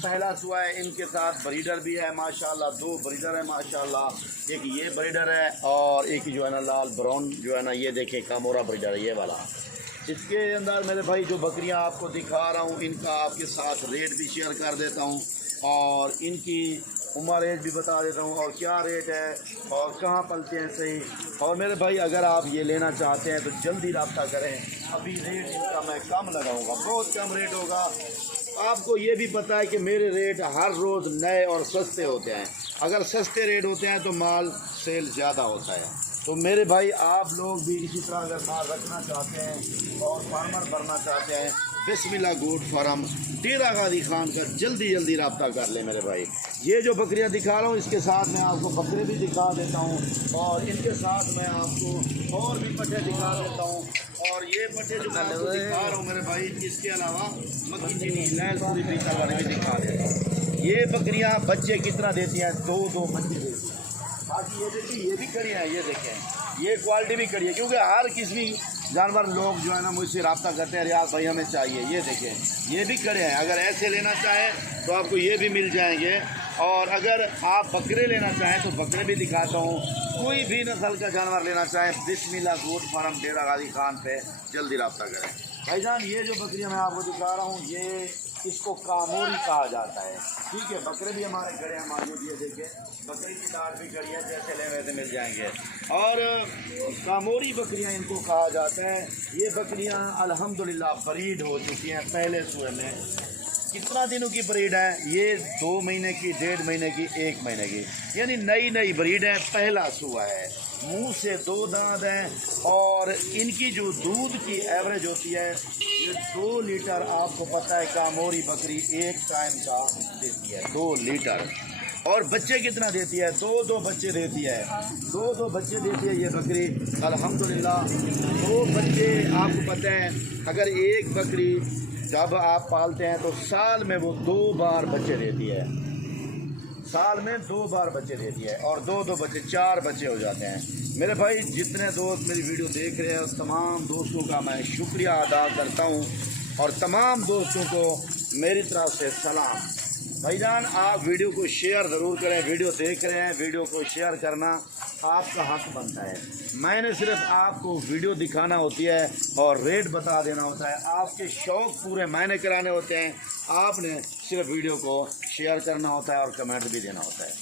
पहला सुआ है, इनके साथ ब्रीडर भी है माशाल्लाह, 2 ब्रीडर है माशाल्लाह। एक ये ब्रीडर है और एक जो है ना लाल ब्राउन जो है ना, ये देखें कामोरा ब्रीडर है ये वाला। इसके अंदर मेरे भाई जो बकरियां आपको दिखा रहा हूँ, इनका आपके साथ रेट भी शेयर कर देता हूँ और इनकी उम्र एज भी बता देता हूँ और क्या रेट है और कहाँ पलते हैं सही। और मेरे भाई अगर आप ये लेना चाहते हैं तो जल्दी रब्ता करें, अभी रेट इनका मैं कम लगाऊंगा, बहुत कम रेट होगा। आपको ये भी पता है कि मेरे रेट हर रोज़ नए और सस्ते होते हैं, अगर सस्ते रेट होते हैं तो माल सेल ज़्यादा होता है। तो मेरे भाई आप लोग भी इसी तरह अगर माल रखना चाहते हैं और फार्मर भरना चाहते हैं, बिस्मिल्लाह गोट फार्म डेरा गाजी खान का जल्दी रब्ता कर ले मेरे भाई। ये जो बकरियां दिखा रहा हूँ इसके साथ मैं आपको बकरे भी दिखा देता हूँ और इनके साथ मैं आपको और भी पट्टे दिखा देता हूँ। और ये पट्टे जो मैं आपको दिखा रहा हूँ मेरे भाई, इसके अलावा मक्की चीनी नैल पूरी पीतल वाले भी दिखा देता हूँ। ये बकरियाँ बच्चे कितना देती हैं, 2 बच्चे देती हैं। बाकी ये देखिए ये भी कड़ी है, ये देखें ये क्वालिटी भी कड़ी है, क्योंकि हर किसी जानवर लोग जो है ना मुझसे रब्ता करते हैं, रियाज भाई हमें चाहिए। ये देखें ये भी कड़े हैं, अगर ऐसे लेना चाहें तो आपको ये भी मिल जाएंगे। और अगर आप बकरे लेना चाहें तो बकरे भी दिखाता हूँ। कोई भी नस्ल का जानवर लेना चाहें, बिस्मिल्लाह गोट फार्म डेरा गाजी खान पे जल्दी रब्ता करें। भाईजान ये जो बकरियाँ मैं आपको दिखा रहा हूँ, ये इसको कामोरी कहा जाता है, ठीक है। बकरे भी हमारे खड़े हैं मौजूद, ये देखें बकरी की दाढ़ भी खड़ी है, जैसे ले वैसे मिल जाएंगे। और कामोरी बकरियां इनको कहा जाता है। ये बकरियां अल्हम्दुलिल्लाह ब्रीड हो चुकी हैं पहले सुए में। कितना दिनों की ब्रीड है ये, 2 महीने की, 1.5 महीने की, 1 महीने की, यानी नई ब्रीड है, पहला सुआ है। मुंह से 2 दांत हैं और इनकी जो दूध की एवरेज होती है ये 2 लीटर। आपको पता है कामोरी बकरी एक टाइम का देती है 2 लीटर। और बच्चे कितना देती है, 2 बच्चे देती है, 2 बच्चे देती है ये बकरी अल्हम्दुलिल्लाह। 2 बच्चे आपको पता है, अगर एक बकरी जब आप पालते हैं तो साल में वो 2 बार बच्चे देती है, साल में 2 बार बच्चे देती है और 2 बच्चे 4 बच्चे हो जाते हैं। मेरे भाई जितने दोस्त मेरी वीडियो देख रहे हैं तमाम दोस्तों का मैं शुक्रिया अदा करता हूं और तमाम दोस्तों को मेरी तरफ से सलाम। भाईजान आप वीडियो को शेयर ज़रूर करें, वीडियो देख रहे हैं, वीडियो को शेयर करना आपका हक बनता है। मैंने सिर्फ आपको वीडियो दिखाना होती है और रेट बता देना होता है, आपके शौक़ पूरे मैंने कराने होते हैं, आपने सिर्फ वीडियो को शेयर करना होता है और कमेंट भी देना होता है।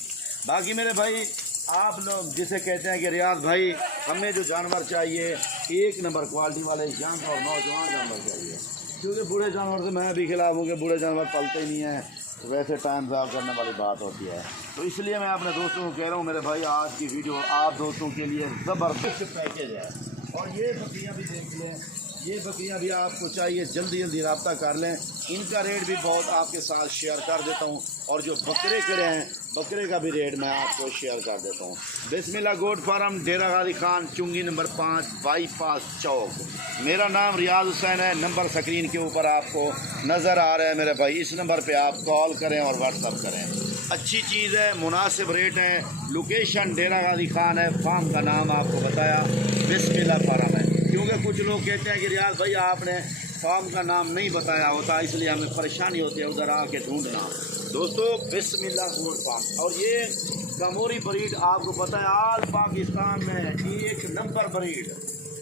बाकी मेरे भाई आप लोग जिसे कहते हैं कि रियाज भाई हमें जो जानवर चाहिए 1 नंबर क्वालिटी वाले यंग और नौजवान जानवर चाहिए, क्योंकि बूढ़े जानवर से मैं भी खिलाफ हूँ कि बूढ़े जानवर पलते ही नहीं हैं, तो वैसे टाइम ज़ाया करने वाली बात होती है। तो इसलिए मैं अपने दोस्तों को कह रहा हूँ मेरे भाई आज की वीडियो आप दोस्तों के लिए ज़बरदस्त पैकेज है। और ये बकरियाँ भी देख लें, ये बकरियाँ भी आपको चाहिए जल्दी रब्ता कर लें, इनका रेट भी बहुत आपके साथ शेयर कर देता हूँ। और जो बकरे खड़े हैं बकरे का भी रेट मैं आपको शेयर कर देता हूँ। बिस्मिल्लाह गोट फार्म डेरा गाजी खान, चुंगी नंबर 5 बाईपास चौक। मेरा नाम रियाज हुसैन है, नंबर स्क्रीन के ऊपर आपको नज़र आ रहा है मेरे भाई, इस नंबर पे आप कॉल करें और व्हाट्सअप करें। अच्छी चीज़ है, मुनासिब रेट है, लोकेशन डेरा गाजी खान है, फार्म का नाम आपको बताया बिस्मिल्लाह फार्म है। क्योंकि कुछ लोग कहते हैं कि रियाज भाई आपने फार्म का नाम नहीं बताया होता, इसलिए हमें परेशानी होती है उधर आके ढूंढना। दोस्तों बिस्मिल्लाह गोट फार्म। और ये कामोरी ब्रीड आपको पता है आल पाकिस्तान में 1 नंबर ब्रीड,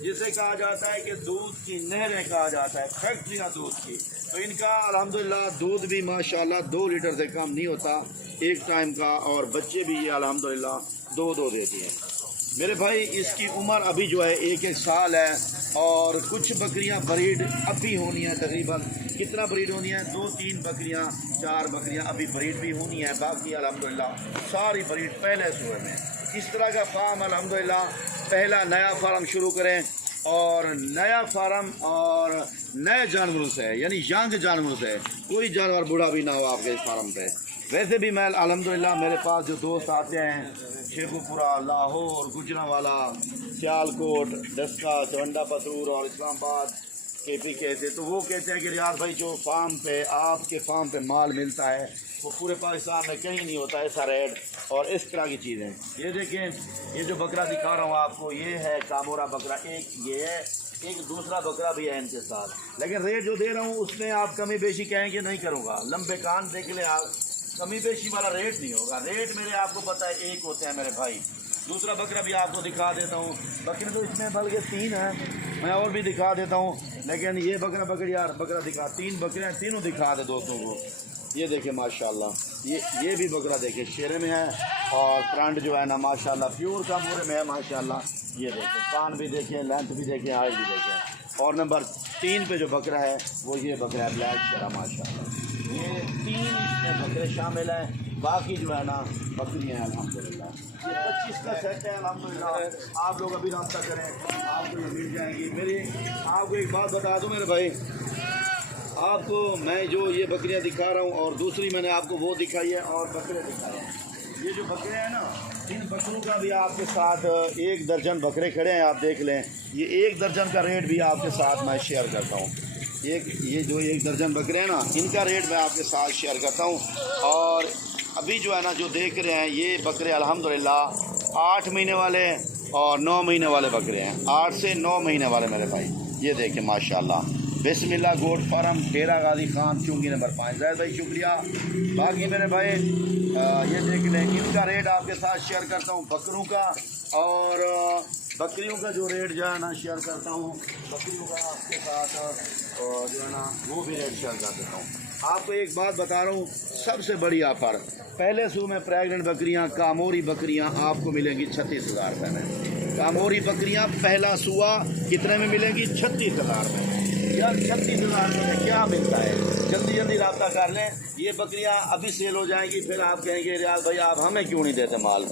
जिसे कहा जाता है कि दूध की नहरें कहा जाता है, फैक्ट्रियाँ दूध की। तो इनका अल्हम्दुलिल्लाह दूध भी माशाल्लाह 2 लीटर से कम नहीं होता एक टाइम का, और बच्चे भी ये अल्हम्दुलिल्लाह 2 देती हैं। मेरे भाई इसकी उम्र अभी जो है 1 साल है और कुछ बकरियां ब्रीड अभी होनी है, तकरीबन कितना ब्रीड होनी है, 2-3 बकरियां 4 बकरियां अभी ब्रीड भी होनी है, बाकी अल्हम्दुलिल्लाह सारी ब्रीड पहले सुए में। इस तरह का फार्म अल्हम्दुलिल्लाह पहला नया फार्म शुरू करें और नया फार्म और नए जानवरों से, यानी यंग जानवरों से, कोई जानवर बूढ़ा भी ना हो आपके इस फार्म पे। वैसे भी मैं अल्हम्दुलिल्लाह मेरे पास जो दोस्त आते हैं शेखुपुरा, लाहौर, गुजरांवाला, सियालकोट, डस्का, चवंडा पथरूर और इस्लामाबाद KPK से, तो वो कहते हैं कि रियाज भाई जो फार्म पे आपके फार्म पे माल मिलता है वो पूरे पाकिस्तान में कहीं नहीं होता ऐसा रेट और इस तरह की चीज़ें। ये देखें ये जो बकरा दिखा रहा हूँ आपको, ये है कामोरा बकरा, एक ये है, एक दूसरा बकरा भी है इनके साथ, लेकिन रेट जो दे रहा हूँ उसमें आप कमी बेशी कहेंगे नहीं करूँगा। लंबे कान देख ले आप, कमी बेशी वाला रेट नहीं होगा। रेट मेरे आपको पता है एक होते हैं मेरे भाई। दूसरा बकरा भी आपको दिखा देता हूँ। बकरे तो इसमें बल्कि 3 हैं, मैं और भी दिखा देता हूँ, लेकिन ये बकरा दिखा, 3 बकरे हैं, तीनों दिखा दे दोस्तों को। ये देखें माशाल्लाह, ये भी बकरा देखें शेरे में है, और फ्रंट जो है ना माशाल्लाह प्योर का मोरे में है माशाल्लाह। ये देखें कान भी देखें, लेंथ भी देखें, हाइट भी देखें। और नंबर 3 पे जो बकरा है वो ये बकरा है ब्लैक शेरा माशाल्लाह। ये 3 इसमें बकरे शामिल हैं, बाकी जो है ना बकरियाँ हैं अल्हम्दुलिल्लाह। ये 25 का सेट है अल्हम्दुलिल्लाह। आप लोग अभी रब्ता करें, आपको ये मिल जाएंगी। मेरी आपको एक बात बता दूँ मेरे भाई, आपको मैं जो ये बकरियां दिखा रहा हूँ और दूसरी मैंने आपको वो दिखाई है और बकरे दिखाए हैं। ये जो बकरे हैं ना, इन बकरों का भी आपके साथ 1 दर्जन बकरे खड़े हैं, आप देख लें। ये 1 दर्जन का रेट भी आपके साथ मैं शेयर करता हूँ। ये जो 1 दर्जन बकरे हैं ना, इनका रेट मैं आपके साथ शेयर करता हूँ। और अभी जो है ना जो देख रहे हैं ये बकरे अल्हम्दुलिल्लाह 8 महीने वाले और 9 महीने वाले बकरे हैं। 8 से 9 महीने वाले मेरे भाई, ये देखें माशाल्लाह। बिस्मिल्लाह गोट फार्म, डेरा गाजी खान, चुंगी नंबर 5। जैद भाई शुक्रिया। बाकी मेरे भाई ये देख लें, इनका रेट आपके साथ शेयर करता हूँ बकरों का, और बकरियों का जो रेट जो है ना शेयर करता हूँ। बकरियों का आपके साथ और जो है ना वो भी रेट शेयर कर देता हूँ। आपको एक बात बता रहा हूँ, सबसे बड़ी ऑफ़र, पहले सू में प्रेगनेंट बकरियाँ, कामोरी बकरियाँ आपको मिलेंगी 36,000 रुपये में। कामोरी बकरियाँ पहला सुआ कितने में मिलेंगी? 36,000 में। यार 36,000 में क्या मिलता है? जल्दी रब्ता कर लें। ये बकरियां अभी सेल हो जाएंगी, फिर आप कहेंगे रियाज भाई आप हमें क्यों नहीं देते माल।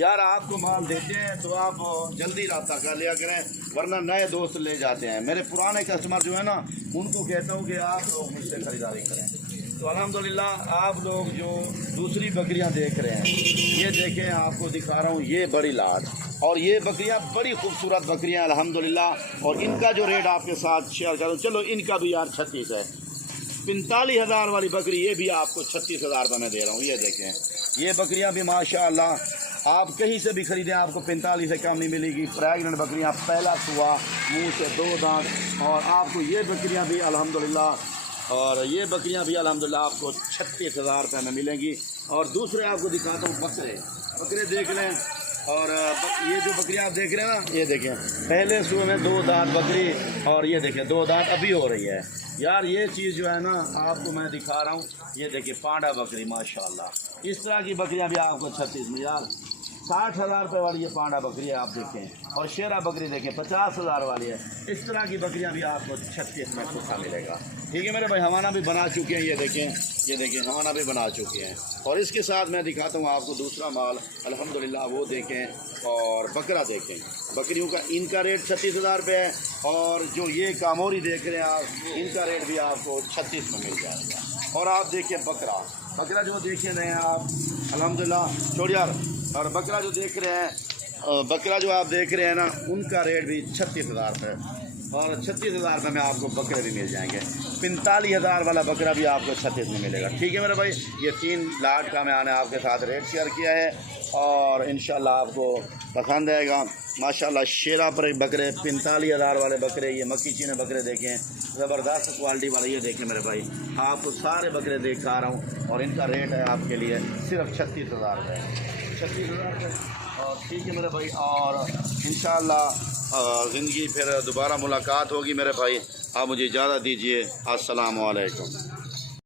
यार आपको माल देते हैं तो आप जल्दी रब्ता कर लिया करें, वरना नए दोस्त ले जाते हैं। मेरे पुराने कस्टमर जो है ना, उनको कहता हूँ कि आप लोग मुझसे ख़रीदारी करें। तो अल्हम्दुलिल्लाह आप लोग जो दूसरी बकरियां देख रहे हैं, ये देखें आपको दिखा रहा हूँ, ये बड़ी लाट, और ये बकरियां बड़ी खूबसूरत बकरियां अल्हम्दुलिल्लाह। और इनका जो रेट आपके साथ शेयर करूँ, चलो इनका भी यार 36 है। 45,000 वाली बकरी ये भी आपको 36,000 रुपये में दे रहा हूँ। ये देखें ये बकरियां भी माशाअल्लाह आप कहीं से भी ख़रीदें आपको 45 से कम नहीं मिलेगी। प्रेगनेंट बकरियां, पहला सुआ, मुँह से 2 दांत, और आपको ये बकरियाँ भी अल्हम्दुलिल्लाह, और ये बकरियां भी अल्हम्दुलिल्लाह आपको 36,000 रुपये में मिलेंगी। और दूसरे आपको दिखाता हूँ बकरे देख लें। और ये जो बकरियां आप देख रहे हैं ना, ये देखें पहले सुबह में 2 दांत बकरी, और ये देखें 2 दांत अभी हो रही है। यार ये चीज़ जो है ना आपको मैं दिखा रहा हूँ, ये देखिए पांडा बकरी माशाल्लाह। इस तरह की बकरियां भी आपको 36 में, यार 60,000 रुपये वाली ये पांडा बकरी है आप देखें। और शेरा बकरी देखें 50,000 वाली है। इस तरह की बकरियां भी आपको 36 में कुछ मिलेगा। ठीक है मेरे भाई, हमारा भी बना चुके हैं, ये देखें हमारा भी बना चुके हैं। और इसके साथ मैं दिखाता हूँ आपको दूसरा माल अल्हम्दुलिल्लाह, वो देखें। और बकरा देखें, बकरियों का इनका रेट 36,000 रुपये है। और जो ये कामोरी देख रहे हैं आप, इनका रेट भी आपको 36 में मिल जाएगा। और आप देखिए बकरा जो देख रहे हैं आप अल्हम्दुलिल्लाह, छोड़ यार। और बकरा जो देख रहे हैं, बकरा जो आप देख रहे हैं ना, उनका रेट भी 36,000 रुपये। और 36,000 रुपये में आपको बकरे भी मिल जाएंगे। 45,000 वाला बकरा भी आपको 36 में मिलेगा। ठीक है मेरे भाई, ये 3 लाट का मैंने आपके साथ रेट शेयर किया है, और इंशाल्लाह आपको पसंद आएगा। माशाल्लाह शेरा पर बकरे 45,000 वाले बकरे, ये मक्की चीने बकरे देखें, ज़बरदस्त क्वालिटी वाले। ये देखें मेरे भाई, आपको सारे बकरे दिखा रहा हूँ, और इनका रेट है आपके लिए सिर्फ 36,000 रुपये। 36,000 रुपये। और ठीक है मेरे भाई, और इंशाल्लाह ज़िंदगी फिर दोबारा मुलाकात होगी मेरे भाई। आप मुझे इजाज़त दीजिए। अस्सलामु अलैकुम।